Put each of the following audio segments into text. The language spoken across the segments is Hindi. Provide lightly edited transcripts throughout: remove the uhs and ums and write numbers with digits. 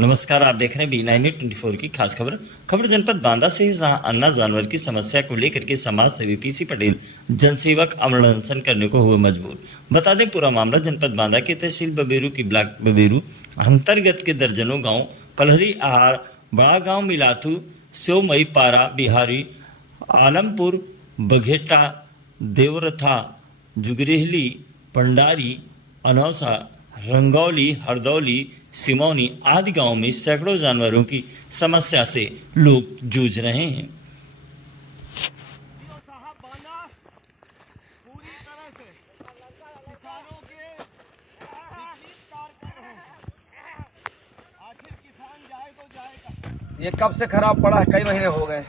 नमस्कार, आप देख रहे हैं B9024 की खास खबर जनपद बांदा से है, जहां अन्ना जानवर की समस्या को लेकर के समाज सेवी पीसी पटेल जनसेवक अमरण अनशन करने को हुए मजबूर। बता दें, पूरा मामला जनपद बांदा के तहसील बबेरू की ब्लॉक बबेरू अंतर्गत के दर्जनों गांव पलहरी आहार, बड़ा गांव मिलाथू, सेवमई पारा, बिहारी, आलमपुर, बघेटा, देवरथा, जुगरेहली, पंडारी, अनौसा, रंगौली, हरदौली, सिमौनी आदि गांवों में सैकड़ों जानवरों की समस्या से लोग जूझ रहे हैं। साहब बांधा पूरी तरह से किसानों के विपरीत कार्य कर रहे हैं। आखिर किसान जाए तो जाएगा। ये कब से खराब पड़ा है? कई महीने हो गए,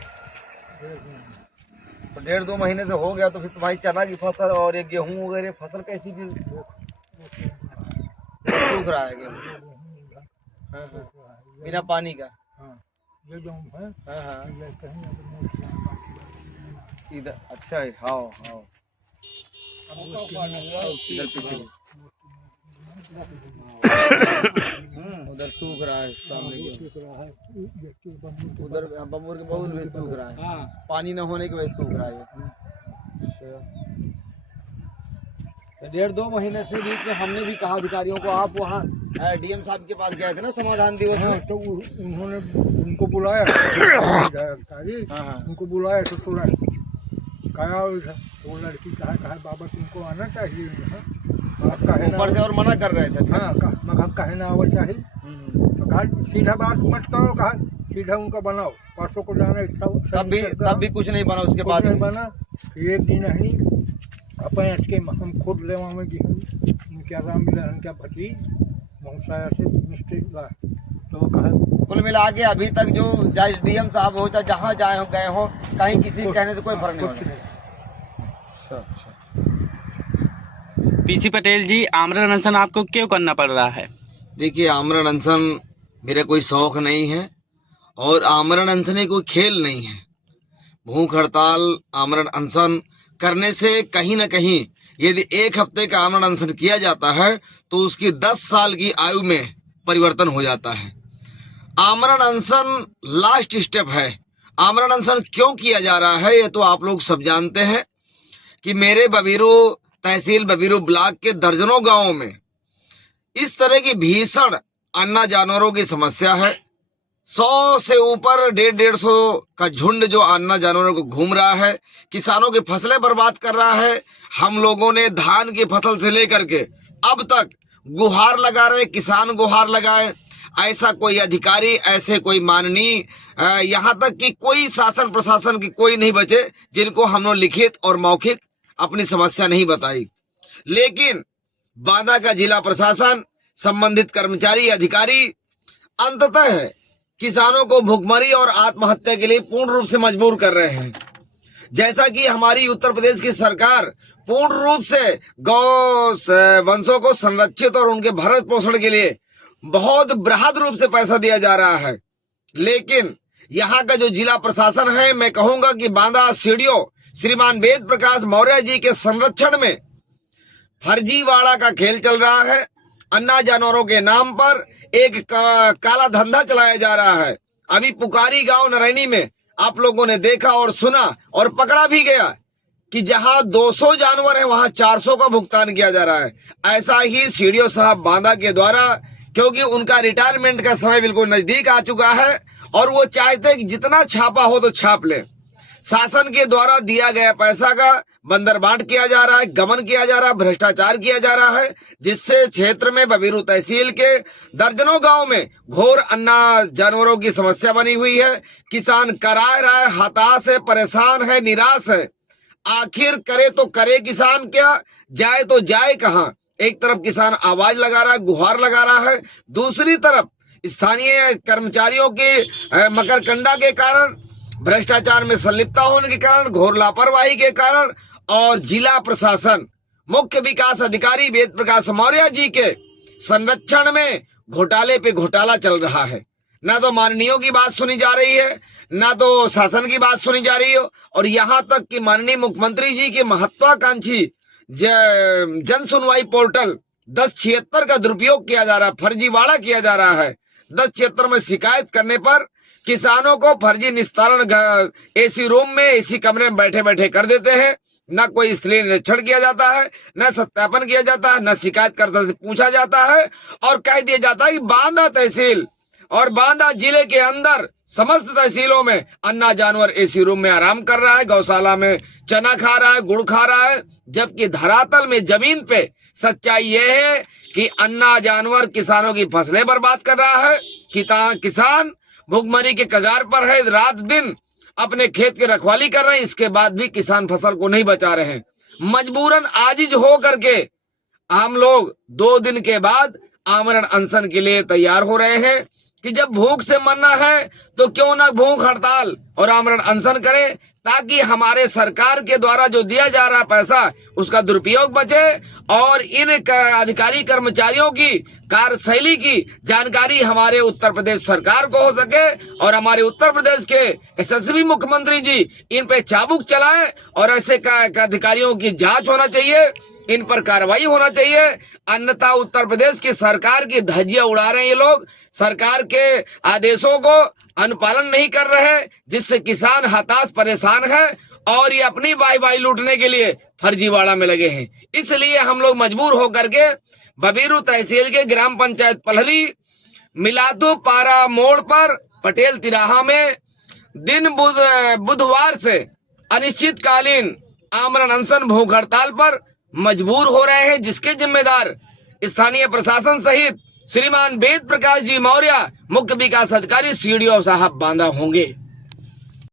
तो 1.5-2 महीने से हो गया। तो फिर तुम्हारी चना की फसल और ये गेहूं वगैरह फसल कैसी भी सूख रहा है गेहूं। हाँ, बिना पानी का। ये जो है हाँ ये कहीं अब इधर अच्छा है। हाँ इधर पीछे उधर सूख रहा है सामने के। उधर बम्बूर के बहुत भी सूख रहा है, पानी न होने की वजह से सूख रहा है। अच्छा, 1.5-2 महीने से बीच में हमने भी कहा अधिकारियों को, आप वहाँ डीएम साहब के पास गए थे ना समाधान दिवस में। तो उन्होंने उनको बुलाया अधिकारी, उनको बुलाया तो थोड़ा कहा तो वो लड़की कहा बाबा तुमको आना चाहिए, ऊपर से और मना कर रहे थे। हाँ कहा कहे ना आवा चाहिए, तो कहा सीधा बात मत करो, कहा सीधा उनका बनाओ, परसों को जाना। तब भी कुछ नहीं बना। उसके बाद नहीं बना। एक दिन ही अपन के हम खुद ले में गेहूँ उनके आराम मिला, उनका भटी बहुसाया से मिस्त्री ला। तो कहा कुल मिला के अभी तक जो चाहे डीएम साहब हो चाहे जहाँ जाए हो गए हो, कहीं किसी के कहने से कोई फर्क नहीं होता। पीसी पटेल जी, आमरण अनशन आपको क्यों करना पड़ रहा है? देखिए, आमरण अनशन मेरा कोई शौक नहीं है और आमरण अनशन कोई खेल नहीं है। भूख हड़ताल, आमरण अनशन करने से कहीं ना कहीं यदि 1 हफ्ते का आमरण अनशन किया जाता है तो उसकी 10 साल की आयु में परिवर्तन हो जाता है। आमरण अनशन लास्ट स्टेप है। आमरण अनशन क्यों किया जा रहा है ये तो आप लोग सब जानते हैं कि मेरे बबीरू तहसील बबीरू ब्लॉक के दर्जनों गांवों में इस तरह की भीषण अन्ना जानवरों की समस्या है। 100 से ऊपर 150 का झुंड जो अन्ना जानवरों को घूम रहा है, किसानों की फसलें बर्बाद कर रहा है। हम लोगों ने धान की फसल से लेकर के अब तक गुहार लगा रहे, किसान गुहार लगाए। ऐसा कोई अधिकारी, ऐसे कोई माननीय, यहाँ तक कि कोई शासन प्रशासन की कोई नहीं बचे जिनको हमने लिखित और मौखिक अपनी समस्या नहीं बताई। लेकिन बांदा का जिला प्रशासन, संबंधित कर्मचारी, अधिकारी अंततः किसानों को भुखमरी और आत्महत्या के लिए पूर्ण रूप से मजबूर कर रहे हैं। जैसा कि हमारी उत्तर प्रदेश की सरकार पूर्ण रूप से गौ वंशों को संरक्षित और उनके भरण पोषण के लिए बहुत बृहद रूप से पैसा दिया जा रहा है, लेकिन यहाँ का जो जिला प्रशासन है, मैं कहूंगा कि बांदा सीडीओ श्रीमान वेद प्रकाश मौर्य जी के संरक्षण में फर्जीवाड़ा का खेल चल रहा है। अन्ना जानवरों के नाम पर एक काला धंधा चलाया जा रहा है। अभी पुकारी गांव नरैनी में आप लोगों ने देखा और सुना और पकड़ा भी गया कि जहां 200 जानवर है वहां 400 का भुगतान किया जा रहा है। ऐसा ही सीडीओ साहब बांदा के द्वारा, क्योंकि उनका रिटायरमेंट का समय बिल्कुल नजदीक आ चुका है और वो चाहते हैं कि जितना छापा हो तो छाप ले। शासन के द्वारा दिया गया पैसा का बंदरबाट किया जा रहा है, गबन किया जा रहा है, भ्रष्टाचार किया जा रहा है, जिससे क्षेत्र में बबीरू तहसील के दर्जनों गांव में घोर अन्ना जानवरों की समस्या बनी हुई है। किसान करा रहा है, हताश है, परेशान है, निराश है। आखिर करे तो करे किसान क्या, जाए तो जाए कहाँ? एक तरफ किसान आवाज लगा रहा है, गुहार लगा रहा है, दूसरी तरफ स्थानीय कर्मचारियों के मकरकंडा के कारण, भ्रष्टाचार में संलिप्तता होने के कारण, घोर लापरवाही के कारण और जिला प्रशासन, मुख्य विकास अधिकारी वेद प्रकाश मौर्य जी के संरक्षण में घोटाले पे घोटाला चल रहा है। ना तो माननीयों की बात सुनी जा रही है, ना तो शासन की बात सुनी जा रही हो, और यहाँ तक कि माननीय मुख्यमंत्री जी के महत्वाकांक्षी जन सुनवाई पोर्टल 1076 का दुरुपयोग किया जा रहा है, फर्जीवाड़ा किया जा रहा है। 10 क्षेत्र में शिकायत करने पर किसानों को फर्जी निस्तारण एसी रूम में एसी कमरे में बैठे बैठे कर देते हैं। न कोई स्थलीय निरीक्षण किया जाता है, न सत्यापन किया जाता है, न शिकायतकर्ता से पूछा जाता है और कह दिया जाता है कि बांदा तहसील और बांदा जिले के अंदर समस्त तहसीलों में अन्ना जानवर एसी रूम में आराम कर रहा है, गौशाला में चना खा रहा है, गुड़ खा रहा है। जबकि धरातल में जमीन पे सच्चाई यह है कि अन्ना जानवर किसानों की फसलें बर्बाद कर रहा है। किसान भुखमरी के कगार पर है, रात दिन अपने खेत की रखवाली कर रहे हैं, इसके बाद भी किसान फसल को नहीं बचा रहे हैं। मजबूरन आजिज हो करके हम लोग 2 दिन के बाद आमरण अनशन के लिए तैयार हो रहे हैं कि जब भूख से मरना है तो क्यों ना भूख हड़ताल और आमरण अनशन करें, ताकि हमारे सरकार के द्वारा जो दिया जा रहा पैसा उसका दुरुपयोग बचे और इन अधिकारी कर्मचारियों की कार्यशैली की जानकारी हमारे उत्तर प्रदेश सरकार को हो सके और हमारे उत्तर प्रदेश के यशस्वी मुख्यमंत्री जी इन पे चाबुक चलाएं और ऐसे अधिकारियों की जांच होना चाहिए, इन पर कार्रवाई होना चाहिए। अन्यथा उत्तर प्रदेश की सरकार की धज्जियां उड़ा रहे हैं ये लोग, सरकार के आदेशों को अनुपालन नहीं कर रहे, जिससे किसान हताश परेशान है और ये अपनी वाई लूटने के लिए फर्जीवाड़ा में लगे हैं। इसलिए हम लोग मजबूर होकर के बबीरू तहसील के ग्राम पंचायत पलहली मिलातू पारा मोड़ पर पटेल तिराहा में दिन बुधवार से अनिश्चितकालीन आमरण अनशन भूख हड़ताल पर मजबूर हो रहे हैं, जिसके जिम्मेदार स्थानीय प्रशासन सहित श्रीमान वेद प्रकाश जी मौर्य, मुख्य विकास अधिकारी CDO साहब बांदा होंगे।